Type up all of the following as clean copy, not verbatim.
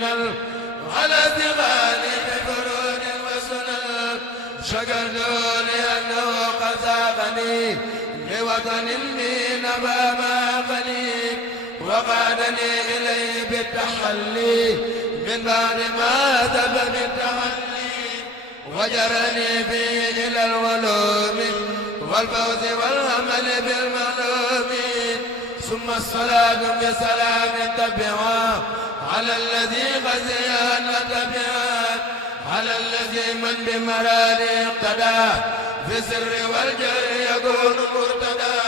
من على ثقال بفرود وسنن شكرت لأنه قد ساقني لوطن لي نبى ما قليل وقادني إليه بالتحلي من بعد ما تب بالتحلي وجرني فيه إلى الولوم والفوز والعمل بالمعلوم ثم الصلاة بسلام تبعا على الذي غزيا وتبعا على الذي من بمراد اقتدى في السر والجهر يكون مرتدى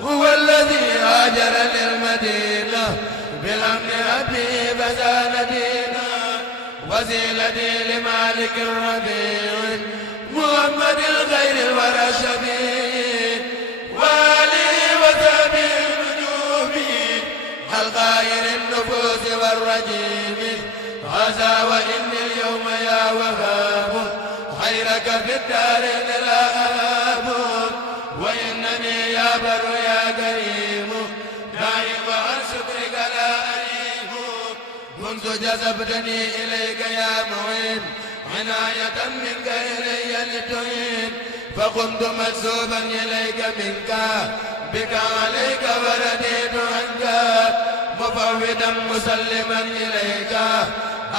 هو الذي هاجر للمدينة بالأمن ربي فزاد دينا وزيلتي لمالك الربيع محمد الخير الورى الشفيع والي وتابع النجوم الغاير النفوس والرجيم هذا وإني اليوم يا وهاب خيرك في الدارين لا أهاب وإنني يا بر يا كريم دائم عن شكرك لا أليم منذ جذبتني إليك يا معين عناية منك إلي لتعين فقمت مجذوبا إليك منك بك عليك ورديت عنك مفوضا مسلما إليك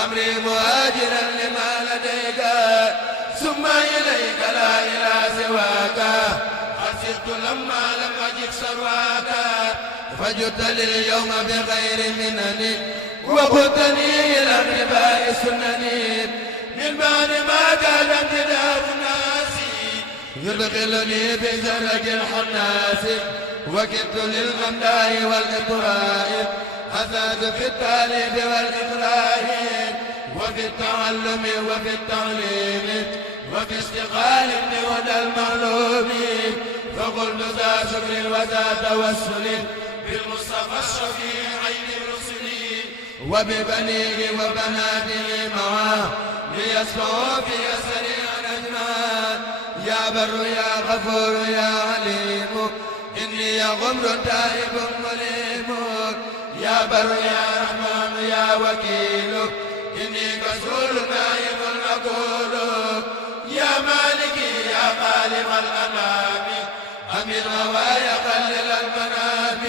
أمري مهاجرا لما لديك ثم إليك لا إله سواك حسبت لما لم أجد سرواك فجدت لليوم بغير منن وقلتني إلى اتباع سنني من بعد ما كان امتداد الناس يدخلني بزرق الحناس وكدت للغمداء والإطراء أفاد في التاليف والإقراء وفي التعلم وفي التعليم وفي استقال بهدى المعلوم فقلت ذا شكر وذا توسل بالمصطفى الشفيع عين الرسل وببنيه وبناته معاه ليسمعوا في سريعا أجمعا يا بر يا غفور يا عليم إني يا غمر تائب مليم يا بر يا رحمن يا وكيل إني كسول نائب مقول يا مالكي يا خالق الأنام أمن هوايا قلل المنام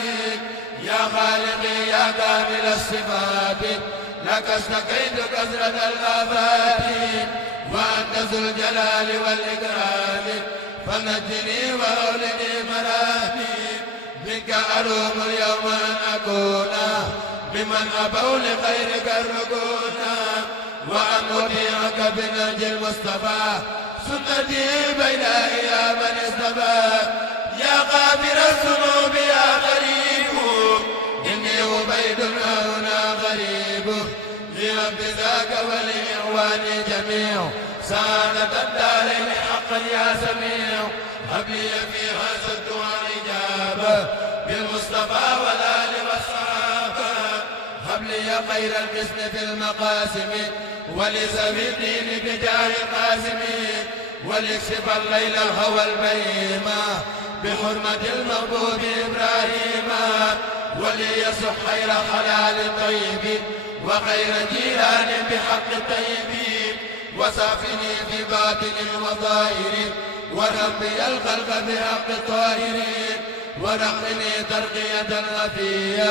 يا خالقي يا كامل الصفات لك اشتكيت كثرة الآفات وأنت ذو الجلال والإكرام فنجني وأولني مرامي منك أروم اليوم أن أكون بمن أبوا لخيرك الركون وأن أطيعك بنهج المصطفى سنتي بين أيام اصطفى يا غافر الذنوب يا غريب إني عبيد هنا غريب لرب ذاك ولإخواني جميع سعادة الدارين حقا يا سميع هب لي في هذا الدعاء إجابة بالمصطفى والآل والصحابة هب لي خير الحسن في المقاسم ولزم الدين بجاه القاسم وليكشف الليل الهوى البهيمة بحرمة المغضوب إبراهيم وليصح خير حلال طيب وخير جيران بحق الطيبين وسافني في باطن وظاهر وربي الخلق بحق الطاهرين ونقني ترقية الغفية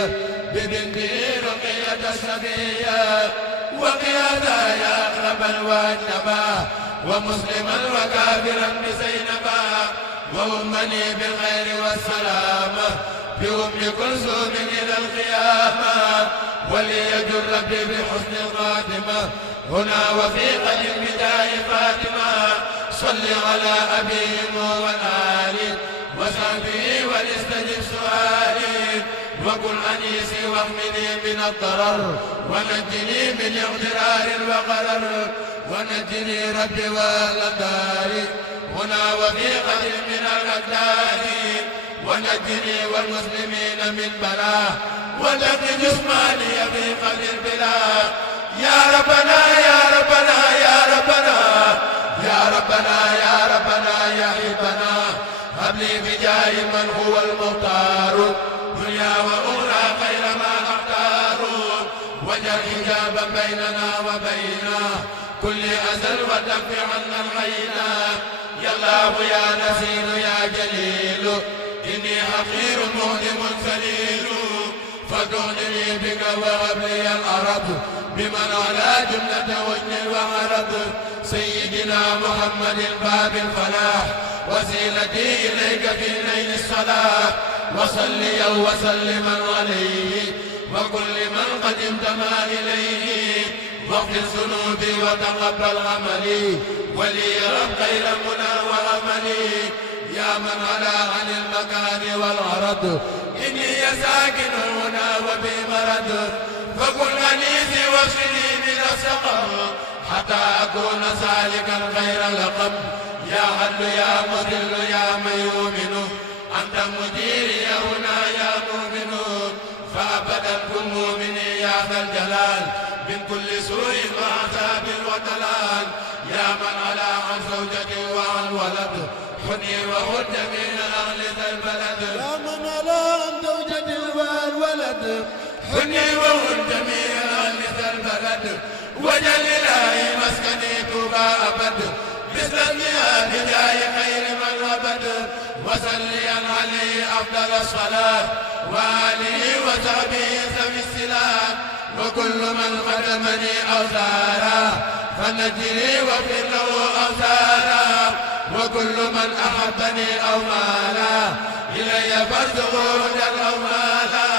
ببنته رقية السبية وقيادا يا أقربا وأجنبا ومسلما وكافرا بزينبا وأمني بالخير والسلامة بأم كلثوم إلى القيامة وليجر ربي بحسن الخاتمة هنا وفي قدم بداية فاطمة صل على أبيهم والآل وصحبه وليستجب سؤالي وكن أنيسي واحمني من الضرر ونجني من اغترار وقرر ونجني ربي والأقدار هنا وفي قدر من الأقدار ونجني والمسلمين من بلاء ونق جسماني في قدر البلاد يا ربنا يا ربنا يا ربنا يا ربنا يا ربنا يا حبنا هب لي بجاه من هو المختار دنيا وأخرى خير ما أختار واجعل حجابا بيننا وبين كل أذى ودفع عنا العينا. يا الله يا نسير يا جليل إني حقير مهدم سليل فادعني بك وهب لي الأرض بمن على جملة وجن وعرض. سيدنا محمد باب الفلاح وسيلتي إليك في ليل الصلاة وصليا وسلما عليه وكل من قد انتمى إليه واغفر ذنوبي وتقبل عملي ولي رب خير منى وأملي. يا من علا عن المكان والعرض إني ساكن هنا وفي مرض فكن أنيسي واغسلي من السقم حتى أكون سالكا خير لقم. يا عدل يا مذل يا من يؤمن أنت مديري هنا يا مؤمن فأبدا كن مؤمني يا ذا الجلال من كل سوء وعذاب وضلال. يا من على عن زوجتي وعن ولد حني وهد من أهل ذا البلد. يا من على عن زوجتي وعن ولد حني وهد من أهل ذا البلد. وجل إلهي مسكني طوبى أبد مثل المياه بجاه خير من أبد. وصليا عليه أفضل الصلاة وآله وصحبه ذوي السلام وكل من خدمني أوزارا فنجني واغفر له أوزارا وكل من أحبني أو مالا إلي فارزقه هدى أو مالا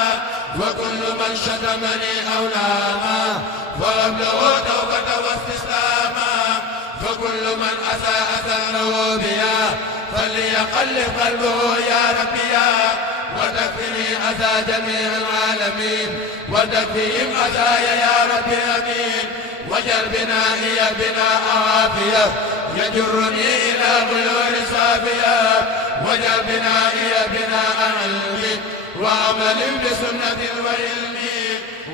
وكل من شتمني أو لاما فهب له توبة واستسلاما فكل من أساء ثأره بيا فليقلب قلبه يا ربي يا وتكفني أذى جميع العالمين وتكفيهم أذايا يا ربي أمين. وجل بنائي بناء عافية يجرني إلى غيور صافية وجل بنائي بناء علم وعمل بسنة وعلم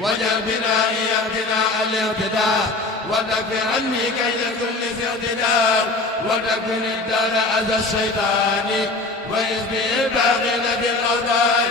وجل بنائي بناء الاهتداء وتكفي عني كيد كل ذي اعتداء وتكفني الدار أذى الشيطان وإذبه الباغين بالأوطان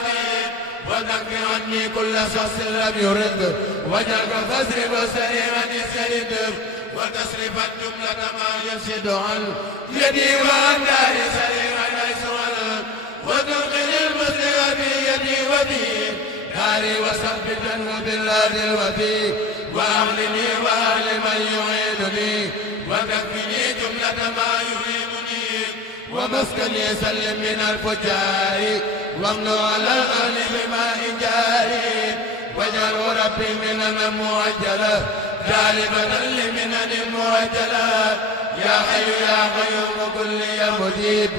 وتكفي عني كل شخص لم يرد وجلك فاسرب سريعا يسرد وتصرف الجملة ما يفسد عن يدي وعن داري سريعا يسرد وتلقي المسلم في يدي وفي داري وثبتنه بالله الوفي وأهلني وأهل من يعينني وكفني جملة ما يهينني ومسكني سلم من الفجار وامنع على الأهل بماء جاري واجعل ربي مننا معجلة جالبة لمنن معجلة. يا حي يا قيوم كل يا مجيب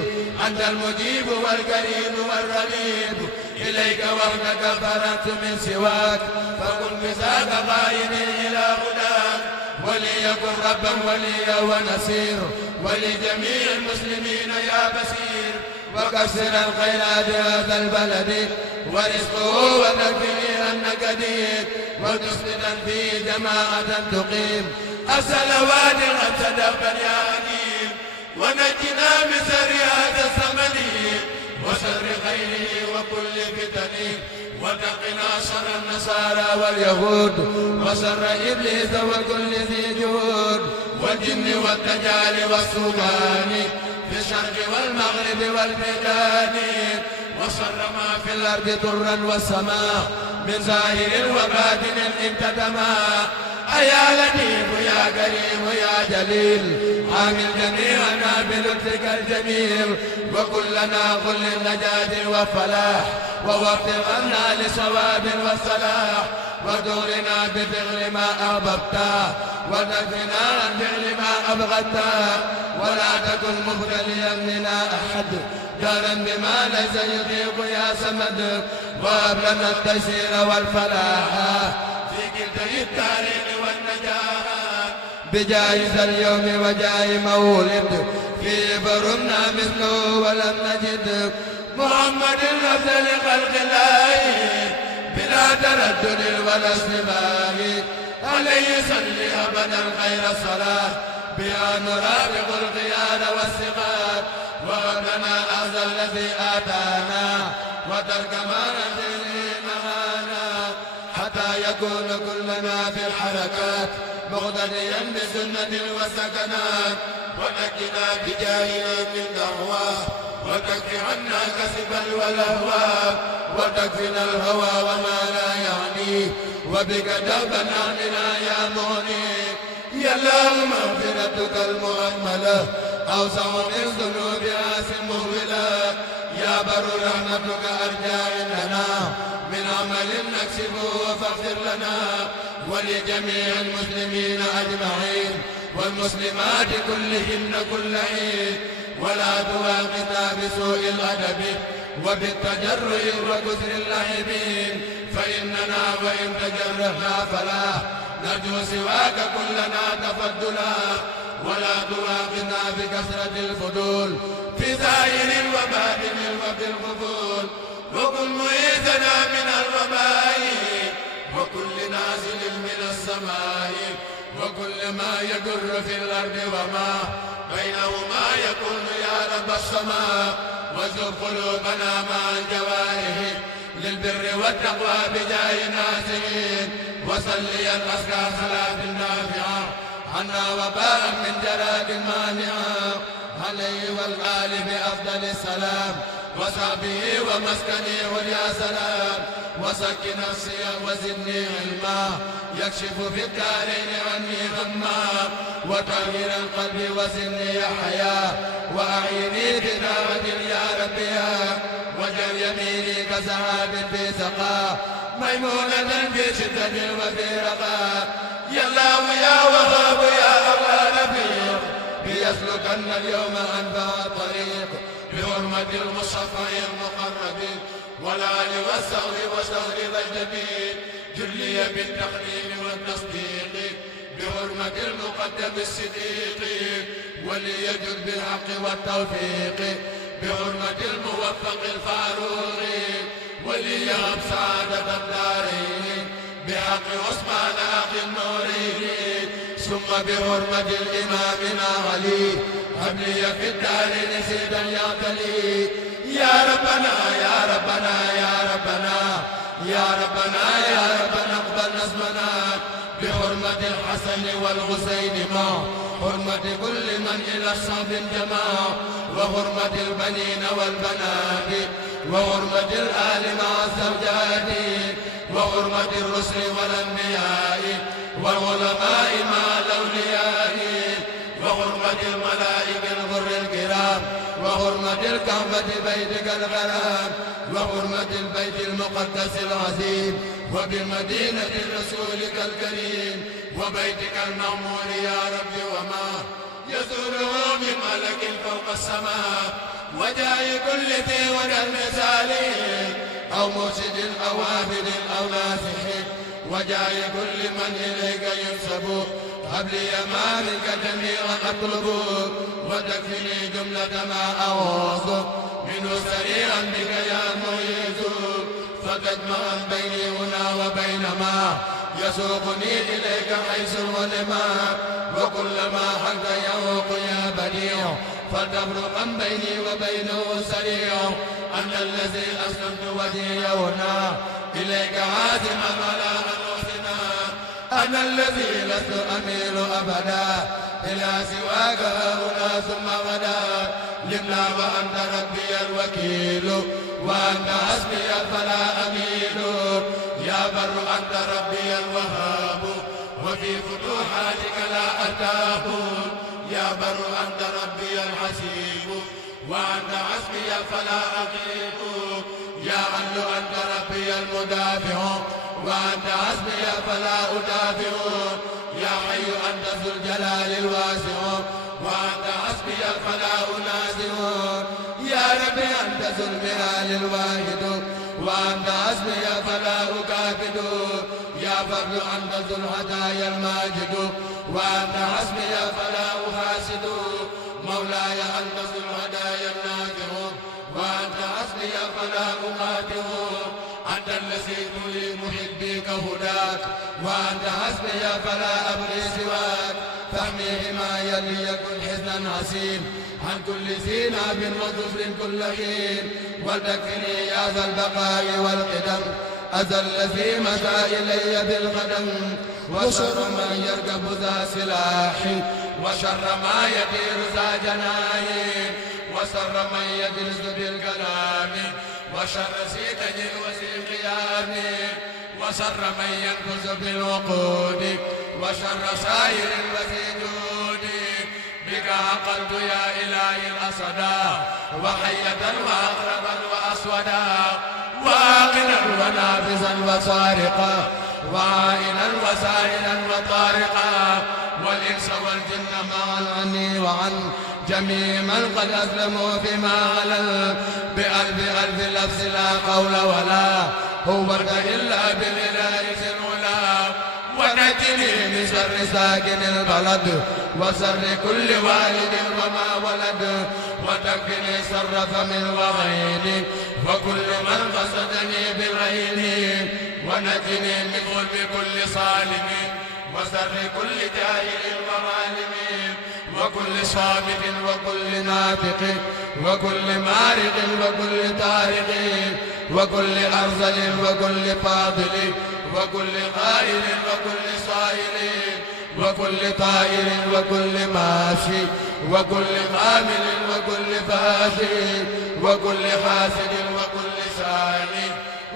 أنت المجيب والكريم والرقيب إليك وحدك فرغت من سواك فكن بذاك قائمي إلى هداك وليكن ربا وليا ونصير ولجميع المسلمين يا بصير وكسر الخيرات هذا البلد ورزقه وتكفيه النكدين وتسلطا فيه جماعة تقيم الصلوات الخمس دفا يا حكيم ونجنا من شر هذا الزمن وشر خيره وكل فتنه وتقنا شر النصارى واليهود وشر إبليس وكل ذي جهود والجن والدجال والسودان في الشرق والمغرب والبلدان وشر ما في الأرض ضرا والسماء من ظاهر وباطن انتدما. يا لطيف يا كريم يا جليل عامل جميعنا بلطفك الجميل وكلنا كل النجاة والفلاح ووفقنا لصواب والصلاح ودورنا بفعل ما أحببت ودفنا عن فعل ما أبغضت ولا تكن مبتليا منا أحد دارا بما ليس يطيق يا سمد وهب لنا التيسير والفلاح في كلتي الدارين والنجاح بجائز اليوم وجاء مولد في برمنا مثله ولم نجد محمد الأفضل خلق الله بلا تردد ولا استباء عليه صلي أبدا خير الصلاة بها نرافق القياد والثقات وهبنا أخذ الذي آتانا وترك ما نزل معانا حتى يكون كلنا في الحركات مقتديا بسنة وسكنات ونجنا بجاهل من دعواه وتكفي عنا كسبا والأهواء وتكفنا الهوى وما لا يعني وبك دوبا عننا يا مغني يا الله مغفرتك المؤملة أوسع من ذنوب آس مهولة يا بر رحمتك أرجى لنا من عمل نكسبه فاغفر لنا ولجميع المسلمين أجمعين والمسلمات كلهن كل حين ولا تواخذنا بسوء الأدب وبالتجرؤ وكثر اللعبين فإننا وإن تجرحنا فلا نرجو سواك كلنا تفضلا ولا تواخذنا بكثرة الفضول في زائر وباطن وفي القبول وكن مؤيسنا من الوباء وكل نازل من السماء وكل ما يجر في الأرض وما بينهما يكون يا رب السماء وزق قلوبنا مع الجوارح للبر والتقوى بجاه ناسين وصلي الأسكى صلاة نافعة عنا وباء من جراد مانعة عليه والآل بأفضل السلام وصحبه ومسكني واليا سلام وسك نفسي وزدني علما يكشف في الدارين عني غما وطهر القلب وزدني حياة وأعيني بدعوة يا ربي وجل يميني كسحاب في سقا ميمونة في شدة وفي رخاء يا الله يا وهاب يا الله رفيق ليسلكن اليوم أنفع الطريق بحرمة المصطفى المقرب والآل والثغر وثغر ذا الجبين جلي بالتقديم والتصديق بحرمة المقدم الصديق وليجد بالحق والتوفيق بحرمة الموفق الفاروق وليهب سعادة الدارين بحق عثمان أخي النورين ثم بحرمة الإمامنا علي هب لي في الدارين سيدا يعتلي يا ربنا يا ربنا يا ربنا يا ربنا يا ربنا اقبل نظمنا بحرمة الحسن والحسين مع حرمة كل من إلى الصف جماع وحرمة البنين والبنات وحرمة الآل مع الزوجات وحرمة الرسل والأنبياء والعلماء مع الأولياء وحرمة الملائكة الغر الكرام وحرمة الكعبة بيتك الغرام وحرمة البيت المقدس العظيم وبمدينة رسولك الكريم وبيتك المعمور يا رب وما يزوره من ملك فوق السماء وجاي كل ذي وجه مثال أو مرشد أو عابد أو ناصح وجاي كل من إليك ينسب هب لي ما منك جميعا أطلب وتكفني جملة ما أعوذ منه سريعا بك يا معيذ فتجمعا بيني هنا وبين ما يسوقني إليك حيث الظلماء وكلما حق يعوق يا بديع فتفرقا بيني وبينه سريع أنت الذي أسلمت وجهي هنا إليك عازما ولا أنوثنا أنا الذي لست أميل أبدا إلى سواك هنا ثم غدا لمنا وأنت ربي الوكيل وأنت حسبي فلا أميل يا بر أنت ربي الوهاب وفي فتوحاتك لا أتاه يا بر أنت ربي الحسيب وأنت حسبي فلا أخيب يا عدل أنت ربي المدافع وأنت حسبي فلا أدافع يا حي أنت ذو الجلال الواسع وأنت حسبي فلا أنازع يا ربي أنت ذو المنال الواحد وأنت حسبي فلا أكافد يا فرد أنت ذو الهدايا الماجد وأنت حسبي فلا أحاسد مولاي أنت ذو الهدايا النافع وأنت حسبي فلا أقاتل أنت الذي تولي محبيك هداك وأنت حسبي فلا أبغي سواك فاحمي حمايا ليكن حزنا حسين عن كل ذي ناب وظفر كل حين ولتكفني يا ذا البقاء والقدم أزل في مسائلي بالقدم وشر من يركب ذا سلاح وشر ما يدير ذا جناح وشر من يجلس بالكلام وشر سيتج وسي قيام وشر من ينفذ بالوقود وشر سائر وسي جود بك عقلت يا إلهي الأصدا وحية وأقربا وأسودا واقنا ونافذا وسارقا وعائنا وسائلا وطارقا والإنس والجن معا عني وعن جميع من قد أسلموا فيما علل بألف لفظ لا قول ولا قوة إلا بالإله ذي العلا ونجني من شر ساكن البلد وشر كل والد وما ولد وتكفني شر فم وغين وكل من قصدني بالغين ونجني من ظلم كل صالم وشر كل جاهل وظالم وكل صامت وكل ناطق وكل مارق وكل طارق وكل أرذل وكل فاضل وكل قائل وكل صائل وكل طائر وكل ماشي وكل خامل وكل فاشي وكل حاسد وكل ساني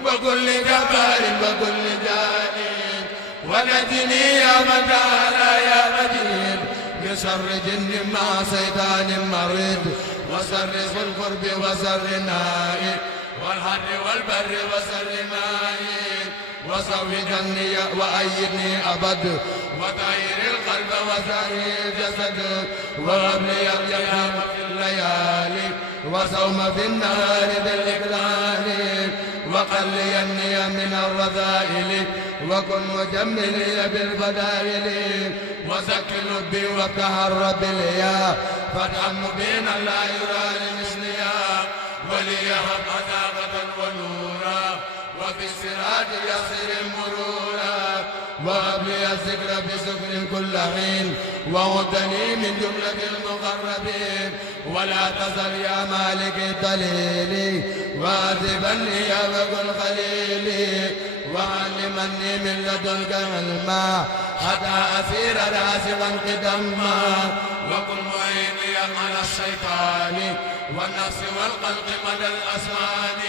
وكل جبار وكل جاني ونجني يا متعالى يا مجيد من شر جن مع شيطان مريض وشر ذي القرب وشر النائي والحر والبر وشر مائي وصوّدني وأيدني أبد وطهر القلب وسائر الجسد وهب لي اليقين في الليالي وصوم في النهار بالإقلال وقل لي النية من الرذائل وكن مجملي بالفضائل وزك لبي وتهرب لي فتحا مبينا لا يرى لمثليا وليهب عذابة ونورا وفي الصراط يصير مرورا وهب لي الذكر بذكر كل حين وعدني من جملة المقربين ولا تزل يا مالك دليلي واذبني يا وكن خليلي وعلمني من لدنك علما حتى أسير راسخا قدما وكن معيني على الشيطان والنفس والقلق مدى الأسمان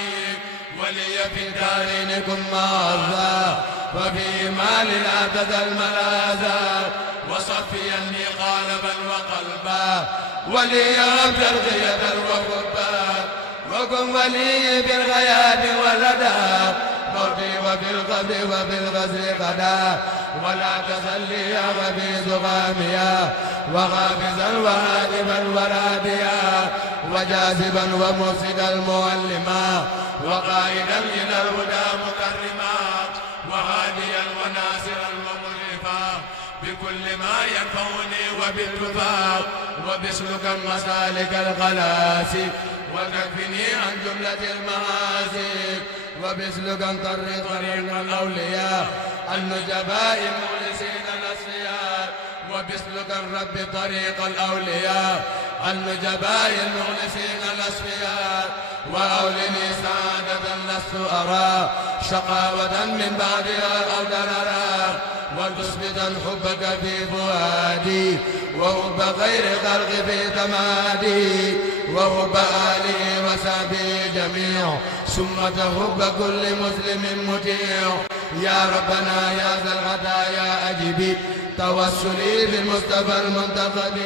ولي في الدارين كن معاذا وفي مال لا تزل ملاذا وصفيني قالبا وقلبا ولي عبد الغيب وحبا وكن ولي بالغياب ولدا موتي وفي القبر وفي الغزل غدا ولا تزل يا غبيث غاميا وغابزا وهادبا وراديا وجاذبا ومفسدا المعلما وقائدا الى الهدى مكرما وهاديا وناصرا ومشرفا بكل ما ينفعني وبالوفاء وبسلك مسالك الخلاص وتكفني عن جملة المعاصي وبسلك طريق الأولياء النجباء المخلصين الأصفياء وبسلك الرب طريق الأولياء النجباء المخلصين الأصفياء وأولني سعادة لست أرى شقاوة من بعدها أو دررا وتثبتا حبك في فؤادي وحب غير خلق في تمادي وحب آله وصحبه جميع ثم حب كل مسلم مطيع يا ربنا يا ذا الهدايا أجب توسلي بالمصطفى المنتخب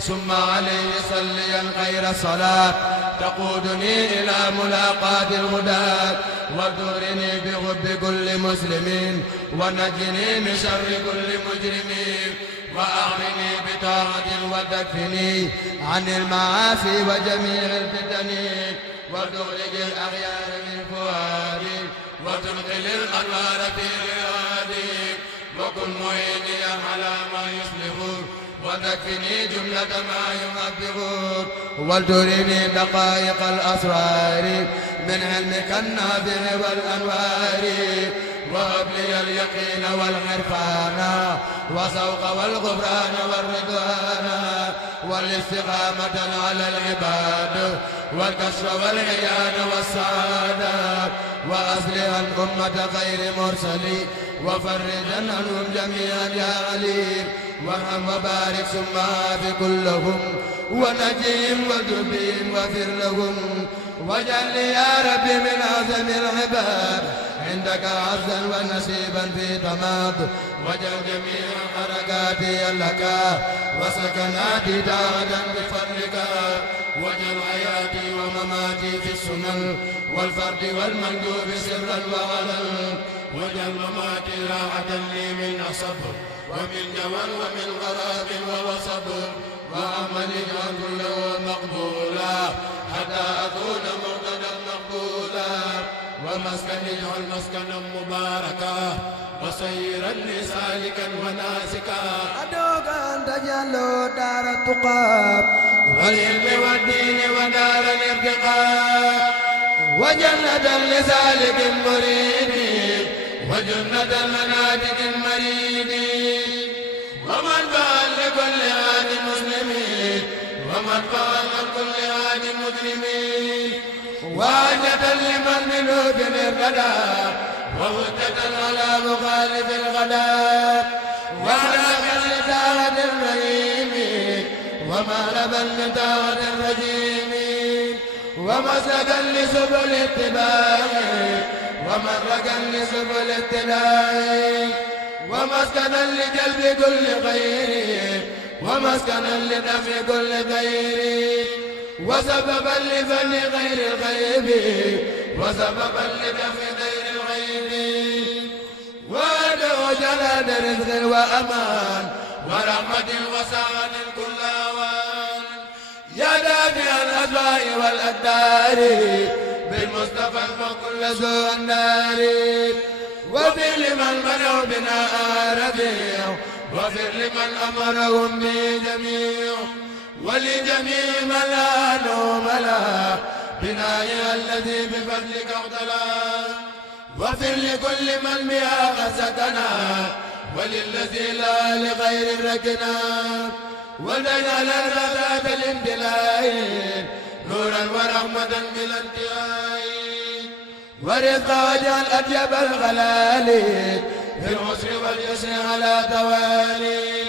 ثم عليه صليا خير صلاة تقودني إلى ملاقاة الهدى وتغرني بحب كل مسلم ونجني من شر كل مجرم وأغنني بطاعة وتكفني عن المعاصي وجميع الفتن وتخرج الأخيار من فؤادي وتنقل الأنوار في ريادي وكن معيني على ما يصلح وتكفني جملة ما ينبغ وترني دقائق الأسرار من علمك النافع والأنوار وهب لي اليقين والعرفان والذوق والغفران والرضوان والاستقامة على العباد والكشف والعيان والسعادة وأصلحا أمة خير مرسلين وفرجا عنهم جميعا يا عليم وارحم وبارك ثم عاف كلهم ونجيهم وذبهم واغفر لهم واجعل يا ربي من أعظم العباد عندك عزا ونسيبا في تماض واجعل جميع حركاتي لك وسكناتي داعا بفضلك واجعل حياتي ومماتي في السنن والفرد والمندوب سرا وعلنا واجعل مماتي راحة لي من نصب ومن جوى ومن غراب ووصب وعملي كله مقبولا حتى أكون مرتدا مقبولا ومسكن اجعل مسكنا مباركا وسيرا لسالكا وناسكا أدعوك أن تجعل دار التقى والعلم والدين ودار الارتقاء وجنة لسالك مريد وجنة لنادق مريد ومنفعا لكل عاد مسلمين ومنفعا لكل عاد مسلمين وحاجة لمن منه بالارتدى وهدة على مخالف الغداء وعلى لطاعة الرحيم ومهربا لطاعة الرجيم ومسلكا لسبل اتباع ومسلكا لسبل اتباع ومسكنا لجلب كل خير ومسكنا لدفع كل خير وسببا لفن غير الغيب وسببا لدفع غير الغيب وادعو جلال رزق وامان ورحمة وسعة كل اوان يا دافع الاسماء والاقدار بالمصطفى فكل سوء النار وفر لمن منعوا بنا ربيع وفر لمن امرهم بجميع ولجميع من لا نوم له بناء الذي بفضلك اغتلى وفر لكل من بها سكنا وللذي لا لغير ركنا ونجعل الرذات الامتلاء نورا ورحمة بلا انتهاء ورزق واجعل أطيب الغلال في العسر واليسر على توالي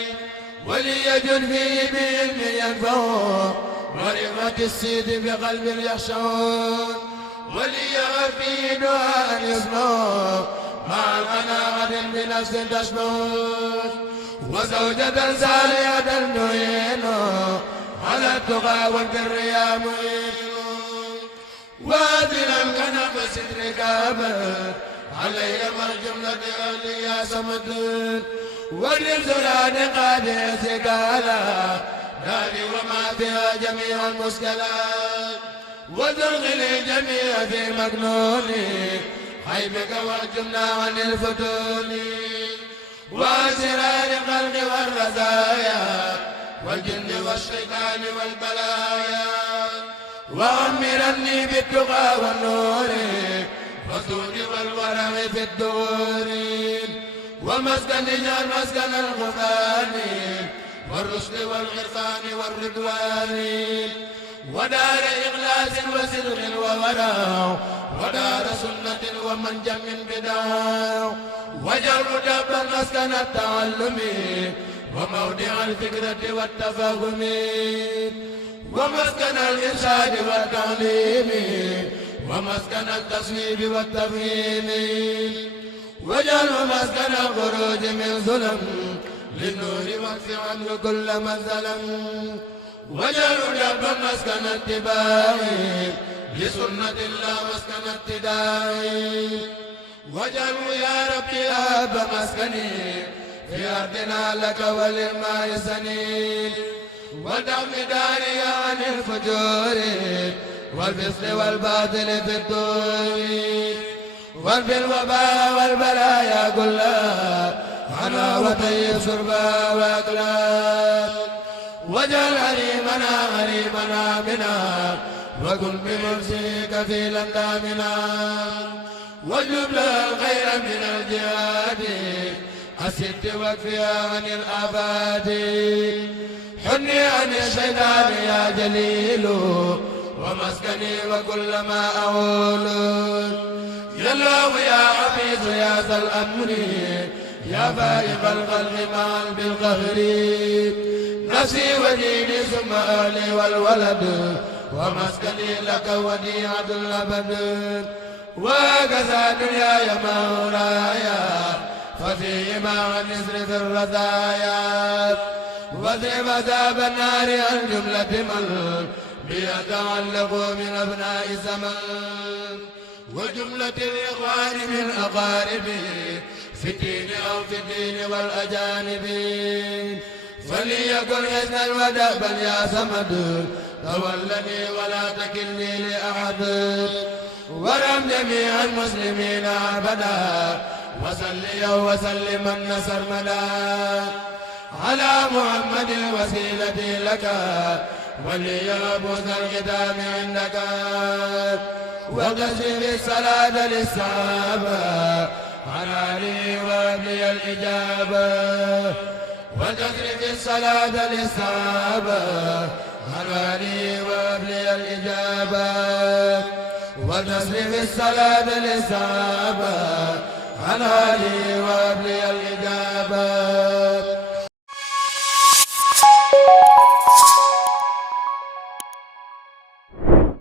وليجد فيه بعلم ينفعه ورحمة السيد بقلب يخشعون وليغفر فيه دعاء يسمعه مع القناعة بنفس تشبه وزوجة صالحة تعينه على التقى والبر يا معين واذلا كنف سترك ابد علي مع جملة اهلي يا صمد واجلب سرادق سكالا داري وما فيها جميع المشكلات وترغلي جميع في مكنوني حيبك والجملة عن الفتون واسرار الخلق والرزايا والجن والشيطان والبلايا وأمرني بالتقى والنور والسود والورع في الدور ومسكن جعل مسكن الغفران والرشد والعرفان والرضوان ودار إخلاص وصدق وورع ودار سنة ومنجم من بدع وجر دبا مسكن التعلم وموضع الفكرة والتفاهم ومسكن الإرشاد والتعليم ومسكن التصويب والتفهيم وجعل مسكن الخروج من ظلم للنور واكف عنه كل من ظلم وجعل دبا مسكن اتباع لسنة الله مسكن ابتداء وجعلوا يا ربي أب مسكني في أرضنا لك وللماء سنين ودعم داري عن الفجور والفسق والباطل في الدور وانفي الوباء والبلايا كلها عنا وطيب شربا واكلات وجعل غريمنا منا وكن بمرسيك في لندامنا واجلب له الخير من الجهاد الست واكفيها عن الآفات حني عن الشيطان يا جليل ومسكني وكل ما أقول يا الله يا حفيظ يا ذا الأمر يا فائق الخلق معا بالقهر نفسي وديني ثم أهلي والولد ومسكني لك وديعة الأبد وكذا دنياي مولاي ففيه مع النسر في الرزايا واضرب عذاب النار عن جملة من بيتعلق من أبناء الزمن وجملة الإخوان من أقاربه في الدين أو في الدين والأجانب فليكن حسنا ودأبا يا صمد تولني ولا تكلني لأحد ورم جميع المسلمين أبدا وصلي وسلما سرمدا على محمد الوسيلة لك وليبوس الختام عندك وقسم الصلاة للصحابة على لي وابلي الإجابة وتصرف الصلاة للصحابة على لي وابلي الإجابة وتصرف الصلاة للصحابة على لي وابلي الإجابة